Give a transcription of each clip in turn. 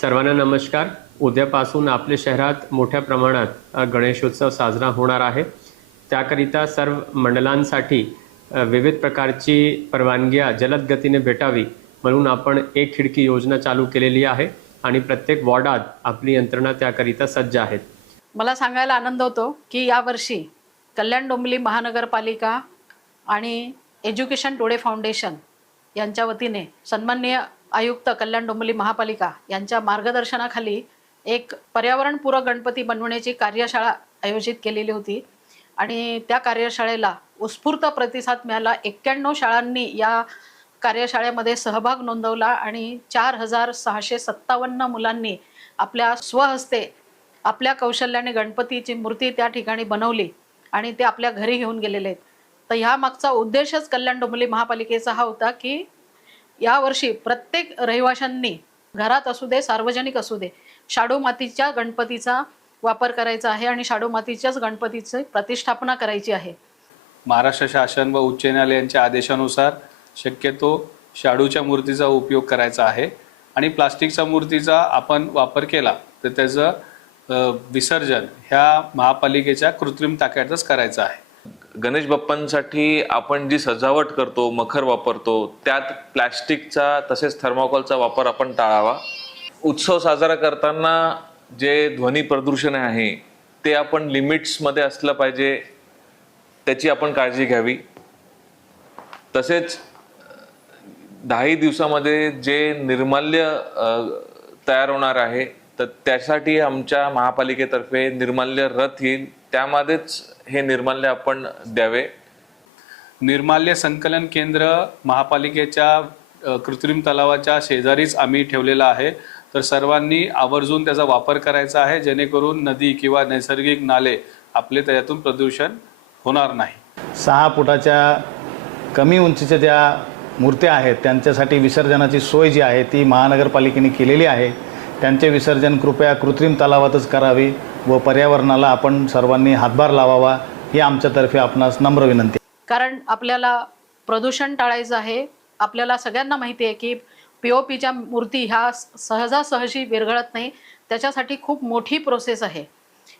सर्वांना नमस्कार. उद्यापासून आपल्या शहरात मोठ्या प्रमाणात गणेशोत्सव साजरा होणार आहे. त्याकरिता सर्व मंडळांसाठी विविध प्रकारची परवानग्या जलद गतीने भेटावी म्हणून आपण एक खिडकी योजना चालू केलेली आहे आणि प्रत्येक वॉर्डात आपली यंत्रणा त्याकरिता सज्ज आहेत. मला सांगायला आनंद होतो की यावर्षी कल्याण डोंबिवली महानगरपालिका आणि एज्युकेशन टुडे फाउंडेशन यांच्या वतीने सन्माननीय आयुक्त कल्याण डोंबिवली महापालिका यांच्या मार्गदर्शनाखाली एक पर्यावरणपूरक गणपती बनवण्याची कार्यशाळा आयोजित केलेली होती. आणि त्या कार्यशाळेला उत्स्फूर्त प्रतिसाद मिळाला. एक्क्याण्णव शाळांनी या कार्यशाळेमध्ये सहभाग नोंदवला आणि चार हजार सहाशे सत्तावन्न मुलांनी आपल्या स्वहस्ते आपल्या कौशल्याने गणपतीची मूर्ती त्या ठिकाणी बनवली आणि ते आपल्या घरी घेऊन गेलेले आहेत. तर ह्या मागचा उद्देशच कल्याण डोंबिवली महापालिकेचा हा होता की यावर्षी प्रत्येक रहिवाशांनी घरात असू दे सार्वजनिक असू दे शाडू मातीच्या गणपतीचा वापर करायचा आहे आणि शाडू मातीच्याच गणपतीची प्रतिष्ठापना करायची आहे. महाराष्ट्र शासन व उच्च न्यायालयांच्या आदेशानुसार शक्यतो शाडूच्या मूर्तीचा उपयोग करायचा आहे आणि प्लास्टिकच्या मूर्तीचा आपण वापर केला तर त्याचं विसर्जन ह्या महापालिकेच्या कृत्रिम ताक्यातच करायचं आहे. गणेश बाप्पांसाठी आपण जी सजावट करतो मखर वापरतो त्यात प्लॅस्टिकचा तसेच थर्माकोलचा वापर आपण टाळावा. उत्सव साजरा करताना जे ध्वनी प्रदूषण आहे ते आपण लिमिट्समध्ये असलं पाहिजे त्याची आपण काळजी घ्यावी. तसेच दहाही दिवसामध्ये जे निर्माल्य तयार होणार आहे तर त्यासाठी आमच्या महापालिकेतर्फे निर्माल्य रथ येईल. त्यामध्येच हे निर्माल्य आपण द्यावे. निर्माल्य संकलन केंद्र महापालिकेच्या कृत्रिम तलावाच्या शेजारीच आम्ही ठेवलेलं आहे. तर सर्वांनी आवर्जून त्याचा वापर करायचा आहे. जेणेकरून नदी किंवा नैसर्गिक नाले आपले त्याच्यातून प्रदूषण होणार नाही. सहा फुटाच्या कमी उंचीच्या ज्या मूर्त्या आहेत त्यांच्यासाठी विसर्जनाची सोय जी आहे ती महानगरपालिकेने केलेली आहे. त्यांचे विसर्जन कृपया कृत्रिम तलावातच करावे व पर्यावरणाला आपण सर्वांनी हातभार लावावा ही आमच्यातर्फे आपणास नम्र विनंती. कारण आपल्याला प्रदूषण टाळायचं आहे. आपल्याला सगळ्यांना माहिती आहे की पी ओ पीच्या मूर्ती ह्या सहजासहजी विरघळत नाही. त्याच्यासाठी खूप मोठी प्रोसेस आहे.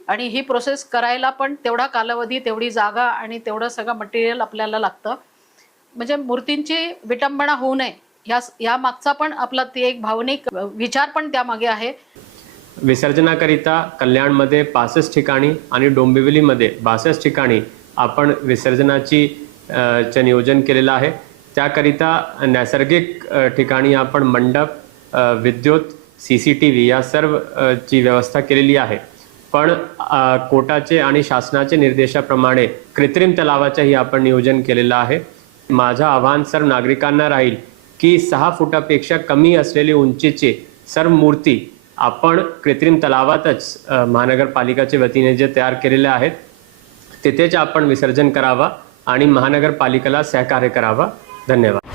आणि ही प्रोसेस करायला पण तेवढा कालावधी तेवढी जागा आणि तेवढं सगळं मटेरियल आपल्याला लागतं. म्हणजे मूर्तींची विटंबना होऊ नये. ह्या या मागचा पण आपला ती एक भावनिक विचार पण त्यामागे आहे. विसर्जनाकरिता कल्याणमध्ये पासष्ट ठिकाणी आणि डोंबिवलीमध्ये बासष्ट ठिकाणी आपण विसर्जनाची चे नियोजन केलेलं आहे. त्याकरिता नैसर्गिक ठिकाणी आपण मंडप विद्युत सी सी टी व्ही या सर्व ची व्यवस्था केलेली आहे. पण कोटाचे आणि शासनाचे निर्देशाप्रमाणे कृत्रिम तलावाचंही आपण नियोजन केलेलं आहे. माझं आव्हान सर्व नागरिकांना राहील की सहा फुटापेक्षा कमी असलेली उंचीची सर्व मूर्ती आपण कृत्रिम तलावातच महानगरपालिकाच्या वतीने जे तयार केलेले आहेत तिथेच आपण विसर्जन करावा आणि महानगरपालिकेला सहकार्य करावा. धन्यवाद.